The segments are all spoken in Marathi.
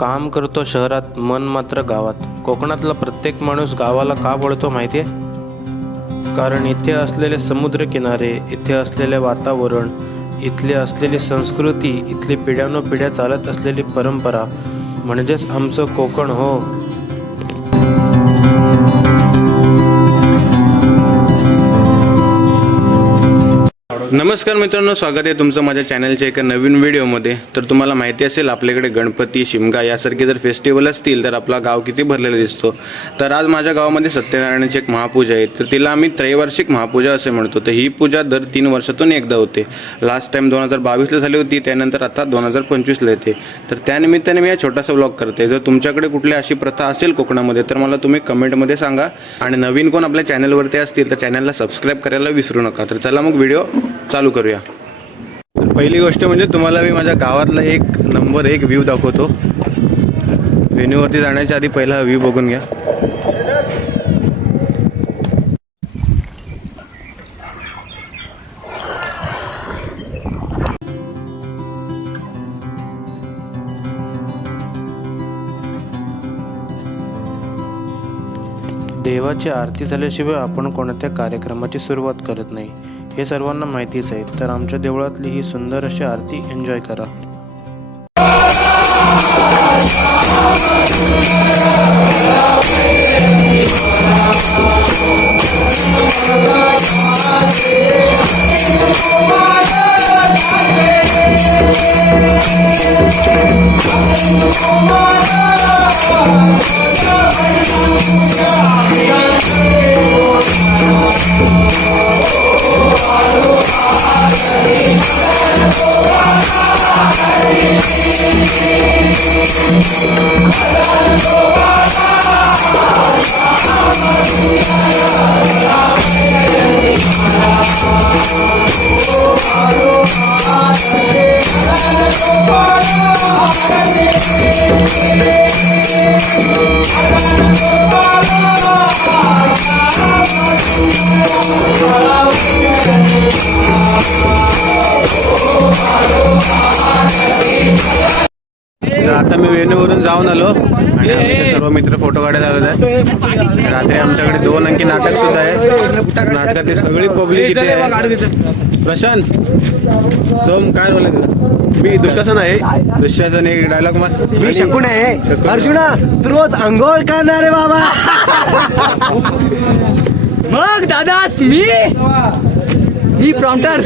काम करतो शहरात मन मात्र गावात. कोकणातला प्रत्येक माणूस गावाला का वळतो माहिती आहे कारण इथे असलेले समुद्रकिनारे इथे असलेले वातावरण इथली असलेली संस्कृती इथली पिढ्यानपिढ्या चालत असलेली परंपरा म्हणजेच आमचं कोकण हो. नमस्कार मित्रांनो स्वागत आहे तुमचं माझ्या चॅनलच्या एका नवीन व्हिडिओमध्ये तर तुम्हाला माहिती असेल आपल्याकडे गणपती शिमगा यासारखे जर फेस्टिवल असतील तर आपला गाव किती भरलेला दिसतो. तर आज माझ्या गावामध्ये सत्यनारायणाची एक महापूजा आहे. तर तिला आम्ही त्रैवार्षिक महापूजा असे म्हणतो. तर ही पूजा दर तीन वर्षातून एकदा होते. लास्ट टाइम दोन हजार बावीसला झाली होती त्यानंतर आता दोन हजार पंचवीसला येते. तर त्यानिमित्ताने मी हा छोटासा ब्लॉग करते. जर तुमच्याकडे कुठली अशी प्रथा असेल कोकणामध्ये तर मला तुम्ही कमेंटमध्ये सांगा. आणि नवीन कोण आपल्या चॅनलवरती असतील तर चॅनलला सबस्क्राईब करायला विसरू नका. तर चला मग व्हिडिओ चालू करूया. पहिली गोष्ट म्हणजे तुम्हाला मी माझ्या गावातला एक नंबर एक व्ह्यू दाखवतो. व्हेन्यूवरती जाण्याच्या आधी पहिला हा व्ह्यू बघून घ्या. देवाची आरती झाल्याशिवाय आपण कोणत्या कार्यक्रमाची सुरुवात करत नाही. हे सर्वांना माहितीच आहे. तर आमच्या देवळातली ही सुंदर अशी आरती एन्जॉय करा. तर आता मी वेणूवरून जाऊन आलो आणि आमचे सर्व मित्र फोटो काढायला आलेले आहेत रात्री आमच्याकडे दोन अंकी नाटक सुद्धा आहे. नाटकातली सगळी पब्लिक इथे. प्रशांत सोम काय बोलाय तुला? मी दुःशासन आहे. दुःशासन एक डायलॉग मार. मी शकून आहे. अर्जुना तू रोज आंघोळ करणार रे बाबा. मग दादास मी? मी प्रॉम्प्टर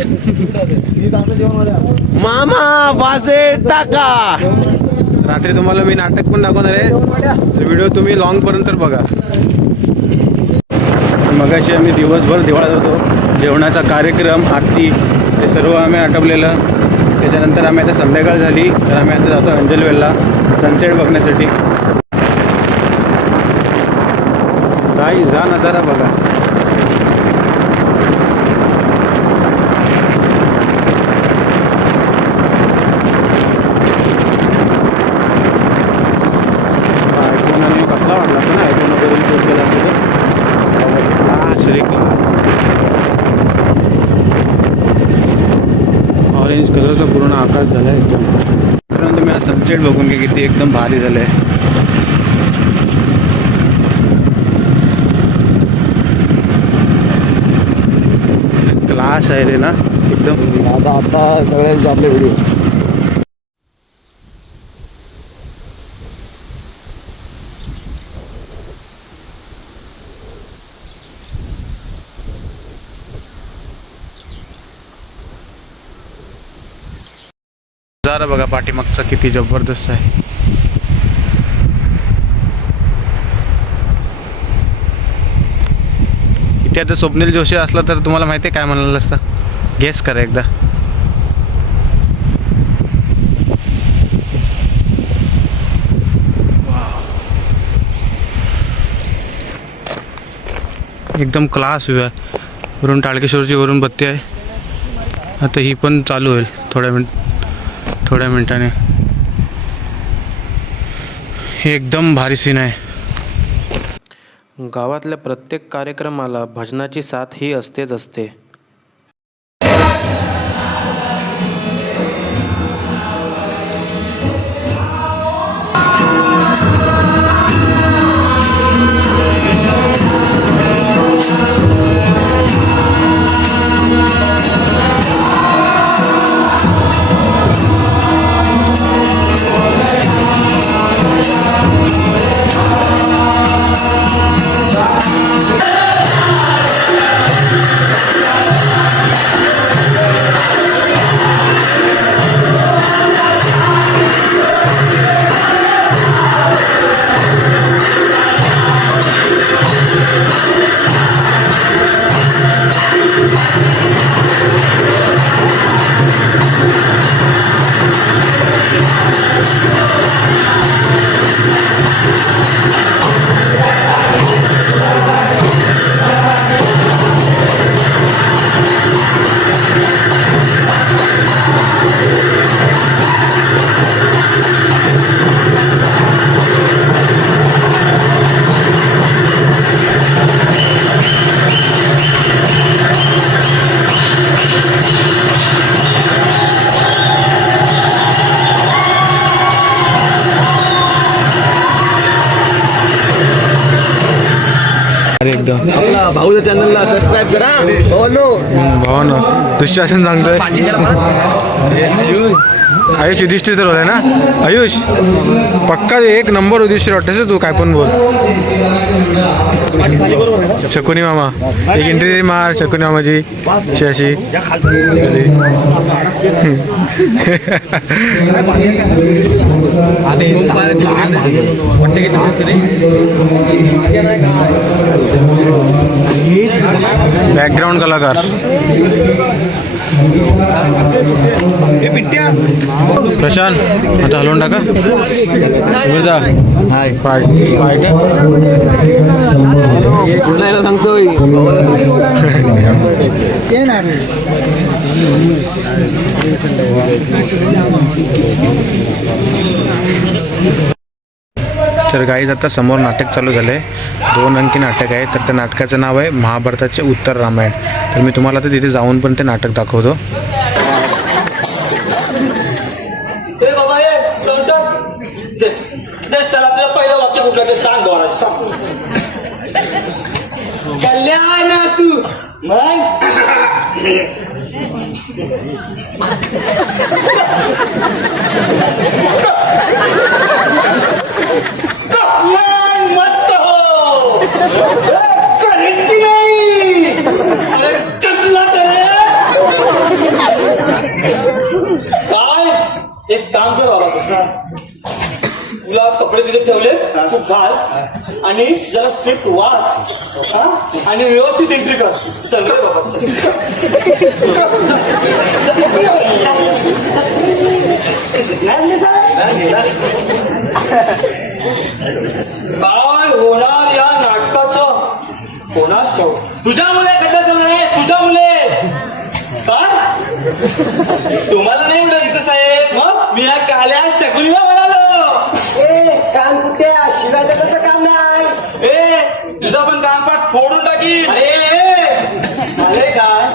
मामा वाजे टाका. रात्री तुम्हाला मी नाटक पण दाखवणार आहे. तर व्हिडिओ तुम्ही लॉंग पर्यंत बघा. मगाशी आम्ही दिवसभर दिवाळत होतो. जेवणाचा कार्यक्रम आरती ते सर्व आम्ही आटपलेलं. त्याच्यानंतर आम्ही आता संध्याकाळ झाली. तर आम्ही आता जातो अंजलवेलला सनसेट बघण्यासाठी. काही जा नजारा बघा आयफोन आणि कसला वाटला पण आयफोन वगैरे शूट केला असेल तर क्लास रे क्लास ऑरेंज कलरचा पूर्ण आकाश झाला आहे. एकदम मित्रांनो तुम्ही आज सनसेट बघून घ्या किती एकदम भारी झालं आहे. क्लास आहे रे ना एकदम. आता आता सगळ्यांचे आपले व्हिडिओ नजारा बघा पाठीमागचा किती जबरदस्त आहे. इथे आता स्वप्नील जोशी असला तर तुम्हाला माहिती आहे काय म्हणाल असतं? गेस करा एकदा. एकदम क्लास व्ह्यू आहे. वरून टाळकेश्वरची वरून बत्ती आहे. आता ही पण चालू होईल. थोड्या मिनिट थोड्या मिनिटाने. हे एकदम भारी सीन आहे. गावातल्या प्रत्येक कार्यक्रमाला भजनाची साथ ही असतेच असते. अरे एकदम. आपला भाऊच्या चॅनलला सबस्क्राईब करा. हो नो भावानं. दुःशासन सांगतोय. आयुष. युधिष्ठिर तर होय ना? आयुष पक्का एक नंबर युधिष्ठिर वाटतंस तू काय पण बोल. शकुनी मामा. एक इंटरव्ह्यू मार शकुनी मामाची. शशी. बॅकग्राऊंड कलाकार. प्रशांत आता हलवून टाका. मिर्झा हाय? बोलायला सांगतोय तर गाईज आता समोर नाटक चालू झालं आहे दोन अंकी नाटक आहे. तर त्या नाटकाचं नाव आहे महाभारताचे उत्तर रामायण. तर मी तुम्हाला आता तिथे जाऊन पण ते नाटक दाखवतो. कल्याण तू. आणि जरा स्क्रिप्ट वाच आणि व्यवस्थित एंट्री कर. चल काय होणार या नाटकाचं? कोणाच ठाऊक तुझ्या मुले घडलं नाही तुझ्या मुले. काय? तुम्हाला नाही म्हणत इथं साहेब. मग मी या काल्या शकुनीला म्हणालो. ए कांत्या शिवाय त्याचं तुझा पण कानपाट फोडून टाकी अरे अरे काय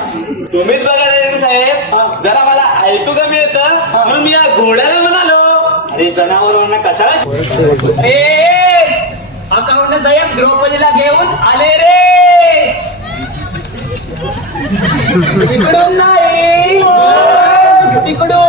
तुम्हीच बघायला रे साहेब जरा मला ऐकू कमी येतं म्हणून मी या घोड्याला म्हणालो. अरे जनावरांना कशाला ए अकाउंट साहेब द्रौपदीला घेऊन आले रे. तिकडून नाही. तिकडून.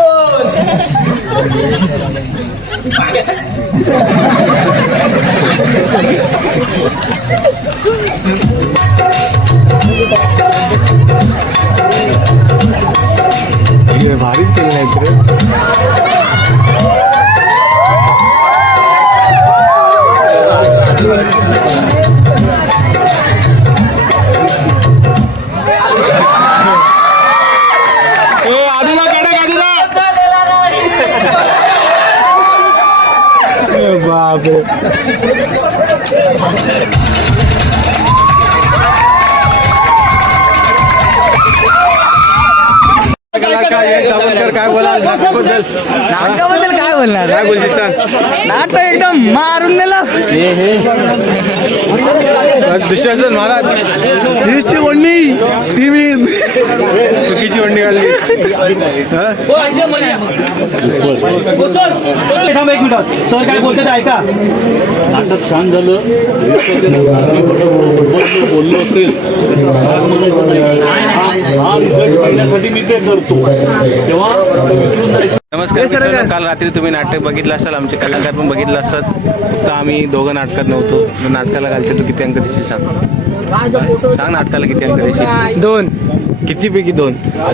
भारीच केलं नाही रे बापरे काय बोला नाटकाबद्दल नाटकाबद्दल काय बोलणार काय बोलशील सांग नाटक एकदम मारून दिलं दुःशासन महाराज ती वडणी ती मी चुकीची वंडी काढली थांब एक मिनिट सर काय बोलते ते ऐका नाटक छान झालं बोललो असेल हा रिझल्ट मिळण्यासाठी मी ते करतो तेव्हा नमस्कार मित्रांनो. काल रात्री तुम्ही नाटक बघितलं असाल आमचे कलाकार पण बघितलं असतात फक्त आम्ही दोघं नाटकात नव्हतो. नाटकाला घालचे तू किती अंक देशील सांग? सांग नाटकाला किती अंक देशील? दोन. किती पैकी दोन? दहा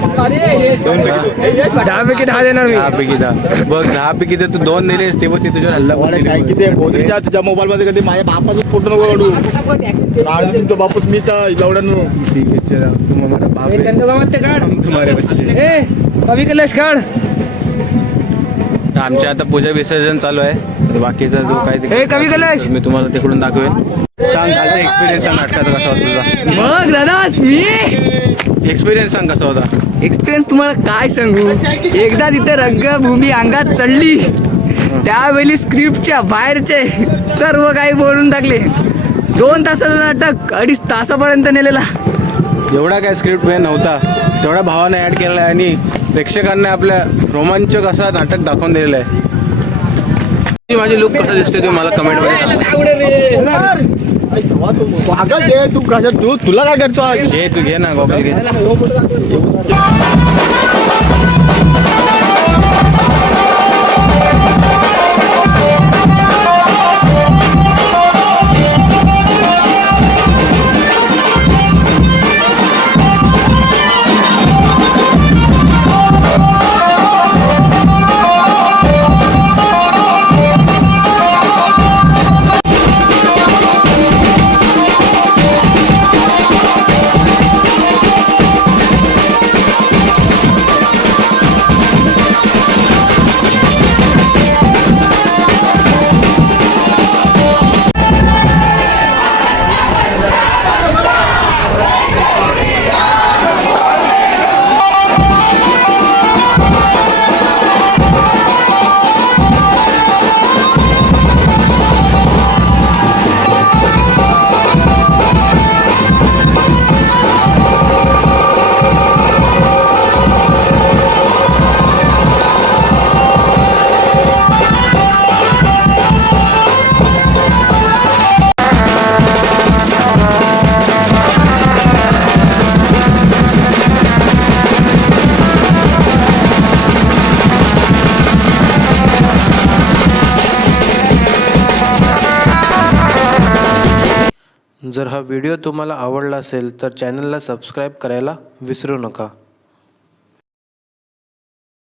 पैकी दहा देणार मी. दहा पैकी दहा. बघ दहा पैकी जर तू दोन दिलेस ते बघ ते तुझ्यावर हल्ला. किती बोधरीच्या तुझ्या मोबाईल मध्ये कधी माझ्या बापाचा फोटो नको काढू. बापूस मीच आहे जेवढ्यानं ठीक आहे, चला. तुम हमारा बाप. चंदोबामध्ये ते काढ. हम तुम्हारे बच्चे ए कवी कलेश काढ आमच्या आता पूजा विसर्जन चालू आहे. तर बाकीचा जो काय ते- ए, कवी कलश! मी तुम्हाला तिकडून दाखवेन. सांग कालचा एक्सपिरियन्स सांग नाटकाचा कसा होता तुझा. मग दादास मी? एक्सपिरियन्स सांग कसा होता. एक्सपिरियन्स तुम्हाला काय सांगू? एकदा तिथे रंगभूमी अंगात चढली. त्यावेळी स्क्रिप्टच्या बाहेरचे सर्व काही बोलून टाकले. दोन तासाचं नाटक अडीच तासापर्यंत नेलेला. एवढा काय स्क्रिप्ट वेळ नव्हता. तेवढा भावाने ऍड केलेला आहे आणि प्रेक्षकांना आपल्या रोमांचक असा नाटक दाखवून दिलेलं आहे. माझी लुक कसा दिसते ते मला कमेंटमध्ये सांगा. आई, जेव्हा तू तुला काय करतो घे तू घे ना गॉगल घे. जर हा व्हिडिओ तुम्हाला आवडला असेल तर चॅनलला सबस्क्राईब करायला विसरू नका.